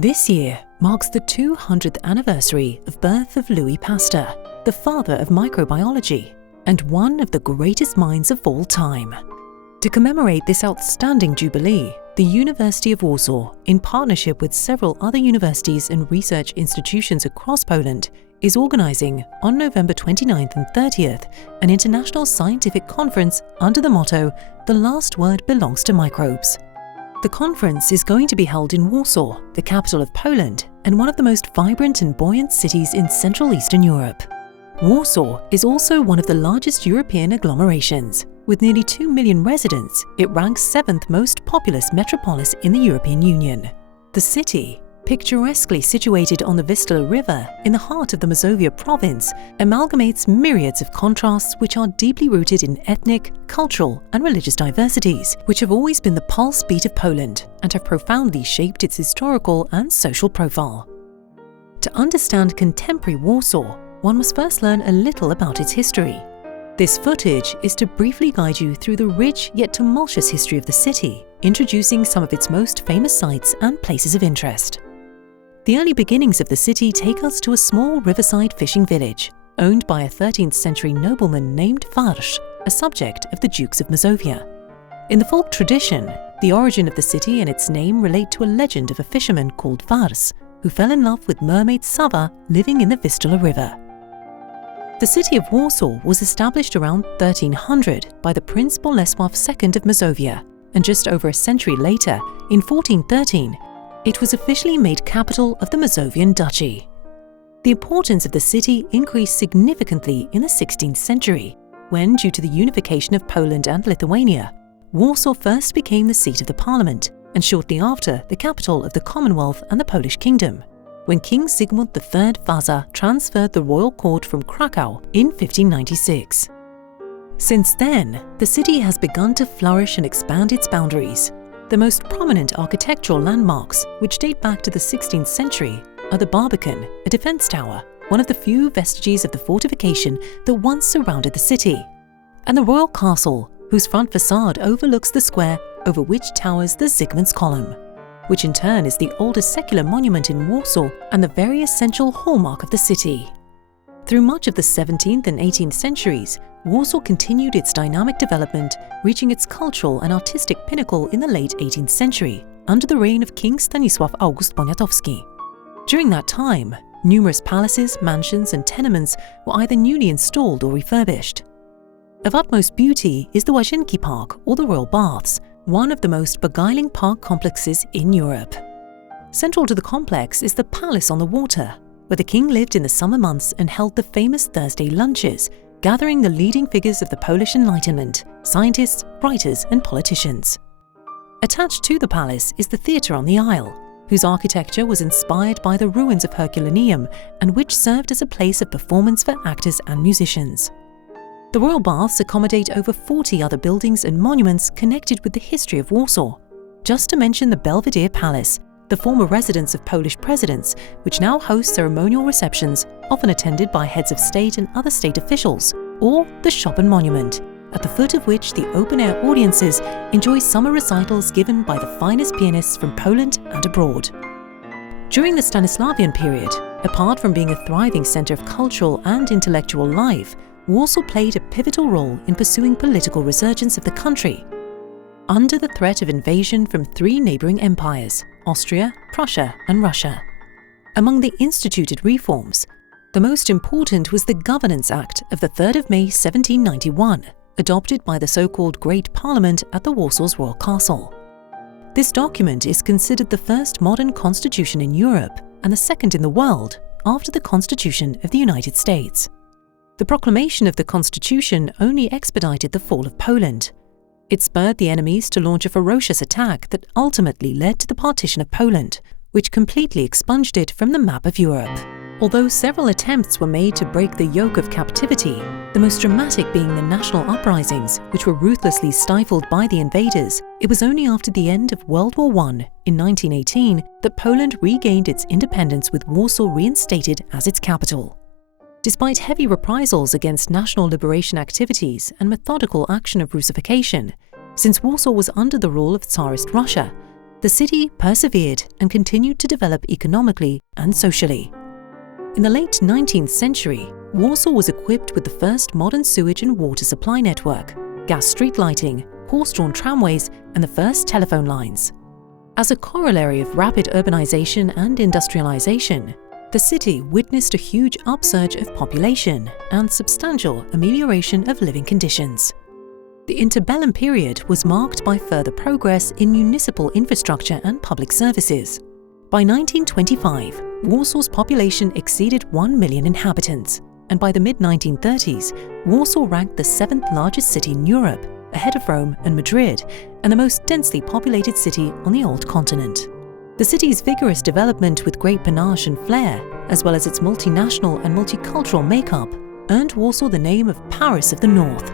This year marks the 200th anniversary of birth of Louis Pasteur, the father of microbiology and one of the greatest minds of all time. To commemorate this outstanding jubilee, the University of Warsaw, in partnership with several other universities and research institutions across Poland, is organizing on November 29th and 30th an international scientific conference under the motto, "The last word belongs to microbes." The conference is going to be held in Warsaw, the capital of Poland, and one of the most vibrant and buoyant cities in Central Eastern Europe. Warsaw is also one of the largest European agglomerations. With nearly 2 million residents, it ranks 7th most populous metropolis in the European Union. The city, picturesquely situated on the Vistula River in the heart of the Mazovia province, amalgamates myriads of contrasts which are deeply rooted in ethnic, cultural and religious diversities, which have always been the pulse beat of Poland and have profoundly shaped its historical and social profile. To understand contemporary Warsaw, one must first learn a little about its history. This footage is to briefly guide you through the rich yet tumultuous history of the city, introducing some of its most famous sites and places of interest. The early beginnings of the city take us to a small riverside fishing village, owned by a 13th century nobleman named Warsaw, a subject of the Dukes of Mazovia. In the folk tradition, the origin of the city and its name relate to a legend of a fisherman called Warsaw, who fell in love with mermaid Sava living in the Vistula River. The city of Warsaw was established around 1300 by the Prince Bolesław II of Mazovia, and just over a century later, in 1413, it was officially made capital of the Mazovian Duchy. The importance of the city increased significantly in the 16th century, when, due to the unification of Poland and Lithuania, Warsaw first became the seat of the parliament, and shortly after the capital of the Commonwealth and the Polish Kingdom, when King Zygmunt III Waza transferred the royal court from Krakow in 1596. Since then, the city has begun to flourish and expand its boundaries. The most prominent architectural landmarks, which date back to the 16th century, are the Barbican, a defense tower, one of the few vestiges of the fortification that once surrounded the city, and the Royal Castle, whose front facade overlooks the square over which towers the Zygmunt's Column, which in turn is the oldest secular monument in Warsaw and the very essential hallmark of the city. Through much of the 17th and 18th centuries, Warsaw continued its dynamic development, reaching its cultural and artistic pinnacle in the late 18th century, under the reign of King Stanisław August Poniatowski. During that time, numerous palaces, mansions and tenements were either newly installed or refurbished. Of utmost beauty is the Łazienki Park, or the Royal Baths, one of the most beguiling park complexes in Europe. Central to the complex is the Palace on the Water, where the king lived in the summer months and held the famous Thursday lunches, gathering the leading figures of the Polish Enlightenment, scientists, writers and politicians. Attached to the palace is the Theatre on the Isle, whose architecture was inspired by the ruins of Herculaneum and which served as a place of performance for actors and musicians. The Royal Baths accommodate over 40 other buildings and monuments connected with the history of Warsaw, just to mention the Belvedere Palace, the former residence of Polish presidents, which now hosts ceremonial receptions, often attended by heads of state and other state officials, or the Chopin Monument, at the foot of which the open-air audiences enjoy summer recitals given by the finest pianists from Poland and abroad. During the Stanislavian period, apart from being a thriving centre of cultural and intellectual life, Warsaw played a pivotal role in pursuing political resurgence of the country. Under the threat of invasion from 3 neighbouring empires, Austria, Prussia and Russia. Among the instituted reforms, the most important was the Governance Act of the 3rd of May 1791, adopted by the so-called Great Parliament at the Warsaw's Royal Castle. This document is considered the first modern constitution in Europe and the second in the world after the Constitution of the United States. The proclamation of the Constitution only expedited the fall of Poland. It spurred the enemies to launch a ferocious attack that ultimately led to the partition of Poland, which completely expunged it from the map of Europe. Although several attempts were made to break the yoke of captivity, the most dramatic being the national uprisings, which were ruthlessly stifled by the invaders, it was only after the end of World War I in 1918 that Poland regained its independence with Warsaw reinstated as its capital. Despite heavy reprisals against national liberation activities and methodical action of Russification, since Warsaw was under the rule of Tsarist Russia, the city persevered and continued to develop economically and socially. In the late 19th century, Warsaw was equipped with the first modern sewage and water supply network, gas street lighting, horse-drawn tramways, and the first telephone lines. As a corollary of rapid urbanization and industrialization, the city witnessed a huge upsurge of population and substantial amelioration of living conditions. The interbellum period was marked by further progress in municipal infrastructure and public services. By 1925, Warsaw's population exceeded 1 million inhabitants, and by the mid-1930s, Warsaw ranked the 7th largest city in Europe, ahead of Rome and Madrid, and the most densely populated city on the old continent. The city's vigorous development with great panache and flair, as well as its multinational and multicultural makeup, earned Warsaw the name of Paris of the North.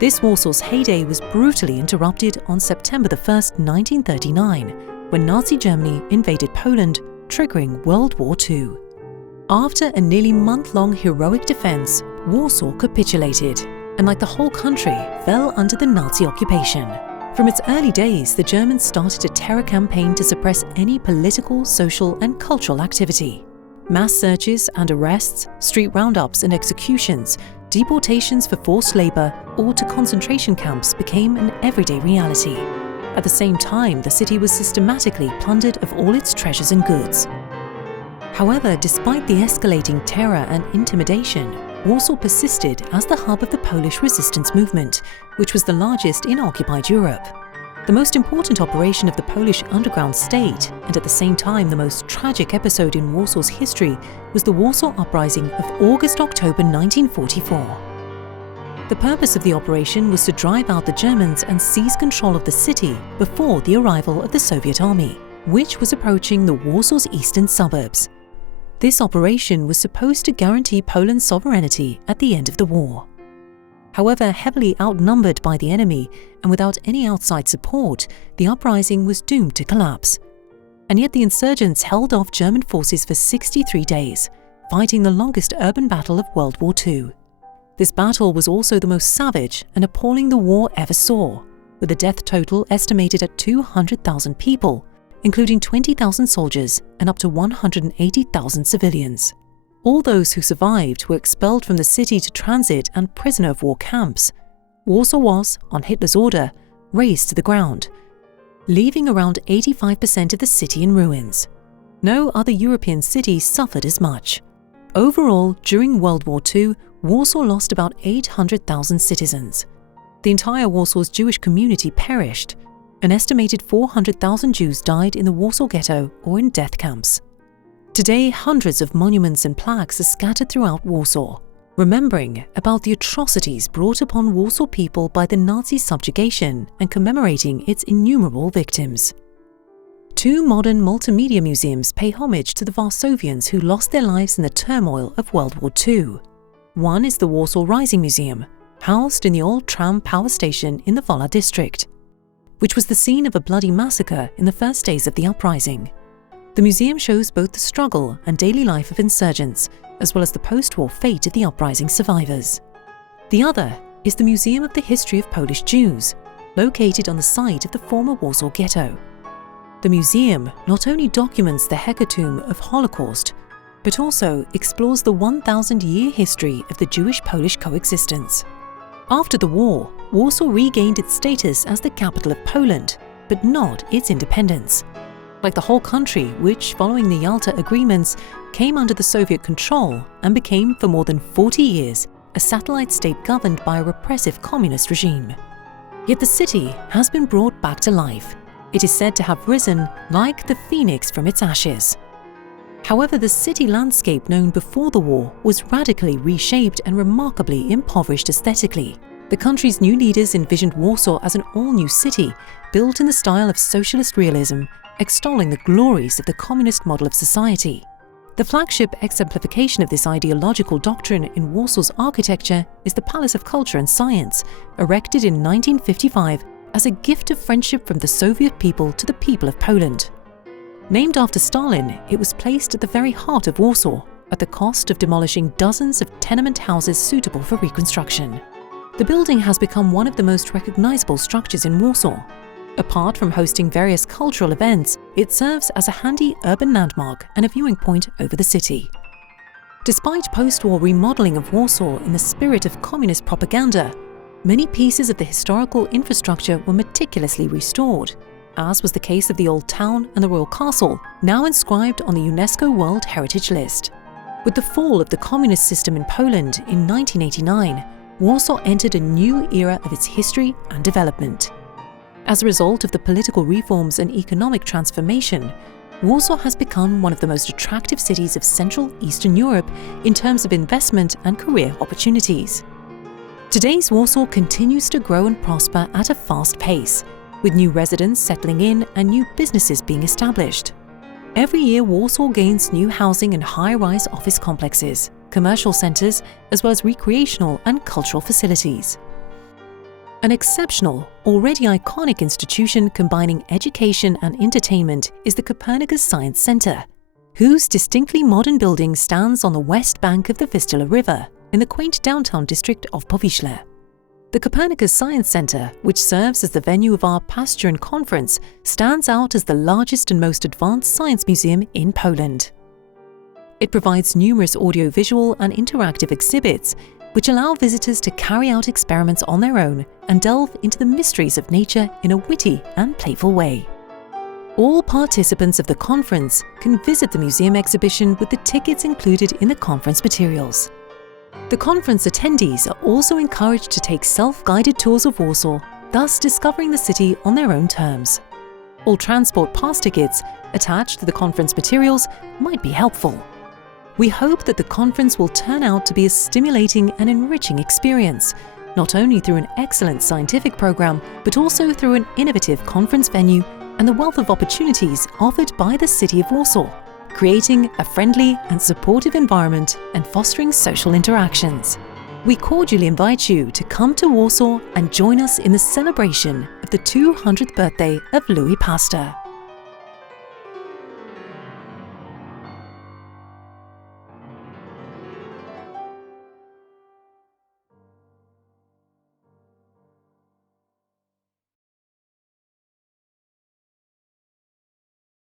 This Warsaw's heyday was brutally interrupted on September 1, 1939, when Nazi Germany invaded Poland, triggering World War II. After a nearly month-long heroic defense, Warsaw capitulated, and like the whole country, fell under the Nazi occupation. From its early days, the Germans started a terror campaign to suppress any political, social, and cultural activity. Mass searches and arrests, street roundups and executions, deportations for forced labor, or to concentration camps became an everyday reality. At the same time, the city was systematically plundered of all its treasures and goods. However, despite the escalating terror and intimidation, Warsaw persisted as the hub of the Polish resistance movement, which was the largest in occupied Europe. The most important operation of the Polish underground state, and at the same time the most tragic episode in Warsaw's history, was the Warsaw Uprising of August-October 1944. The purpose of the operation was to drive out the Germans and seize control of the city before the arrival of the Soviet army, which was approaching the Warsaw's eastern suburbs. This operation was supposed to guarantee Poland's sovereignty at the end of the war. However, heavily outnumbered by the enemy and without any outside support, the uprising was doomed to collapse. And yet the insurgents held off German forces for 63 days, fighting the longest urban battle of World War II. This battle was also the most savage and appalling the war ever saw, with the death total estimated at 200,000 people, including 20,000 soldiers and up to 180,000 civilians. All those who survived were expelled from the city to transit and prisoner of war camps. Warsaw was, on Hitler's order, razed to the ground, leaving around 85% of the city in ruins. No other European city suffered as much. Overall, during World War II, Warsaw lost about 800,000 citizens. The entire Warsaw's Jewish community perished. An estimated 400,000 Jews died in the Warsaw Ghetto or in death camps. Today, hundreds of monuments and plaques are scattered throughout Warsaw, remembering about the atrocities brought upon Warsaw people by the Nazi subjugation and commemorating its innumerable victims. Two modern multimedia museums pay homage to the Warsavians who lost their lives in the turmoil of World War II. One is the Warsaw Rising Museum, housed in the old tram power station in the Wola district, which was the scene of a bloody massacre in the first days of the uprising. The museum shows both the struggle and daily life of insurgents, as well as the post-war fate of the uprising survivors. The other is the Museum of the History of Polish Jews, located on the site of the former Warsaw Ghetto. The museum not only documents the hecatomb of Holocaust, but also explores the 1,000-year history of the Jewish-Polish coexistence. After the war, Warsaw regained its status as the capital of Poland, but not its independence. Like the whole country, which, following the Yalta agreements, came under the Soviet control and became, for more than 40 years, a satellite state governed by a repressive communist regime. Yet the city has been brought back to life. It is said to have risen like the phoenix from its ashes. However, the city landscape known before the war was radically reshaped and remarkably impoverished aesthetically. The country's new leaders envisioned Warsaw as an all-new city, built in the style of socialist realism, extolling the glories of the communist model of society. The flagship exemplification of this ideological doctrine in Warsaw's architecture is the Palace of Culture and Science, erected in 1955 as a gift of friendship from the Soviet people to the people of Poland. Named after Stalin, it was placed at the very heart of Warsaw, at the cost of demolishing dozens of tenement houses suitable for reconstruction. The building has become one of the most recognizable structures in Warsaw. Apart from hosting various cultural events, it serves as a handy urban landmark and a viewing point over the city. Despite post-war remodeling of Warsaw in the spirit of communist propaganda, many pieces of the historical infrastructure were meticulously restored, as was the case of the Old Town and the Royal Castle, now inscribed on the UNESCO World Heritage List. With the fall of the communist system in Poland in 1989, Warsaw entered a new era of its history and development. As a result of the political reforms and economic transformation, Warsaw has become one of the most attractive cities of Central Eastern Europe in terms of investment and career opportunities. Today's Warsaw continues to grow and prosper at a fast pace, with new residents settling in and new businesses being established. Every year, Warsaw gains new housing and high-rise office complexes, commercial centres, as well as recreational and cultural facilities. An exceptional, already iconic institution combining education and entertainment is the Copernicus Science Centre, whose distinctly modern building stands on the west bank of the Vistula River in the quaint downtown district of Powiśle. The Copernicus Science Centre, which serves as the venue of our Pasteur conference, stands out as the largest and most advanced science museum in Poland. It provides numerous audiovisual and interactive exhibits which allow visitors to carry out experiments on their own and delve into the mysteries of nature in a witty and playful way. All participants of the conference can visit the museum exhibition with the tickets included in the conference materials. The conference attendees are also encouraged to take self-guided tours of Warsaw, thus discovering the city on their own terms. All transport pass tickets attached to the conference materials might be helpful. We hope that the conference will turn out to be a stimulating and enriching experience, not only through an excellent scientific program, but also through an innovative conference venue and the wealth of opportunities offered by the city of Warsaw, creating a friendly and supportive environment and fostering social interactions. We cordially invite you to come to Warsaw and join us in the celebration of the 200th birthday of Louis Pasteur.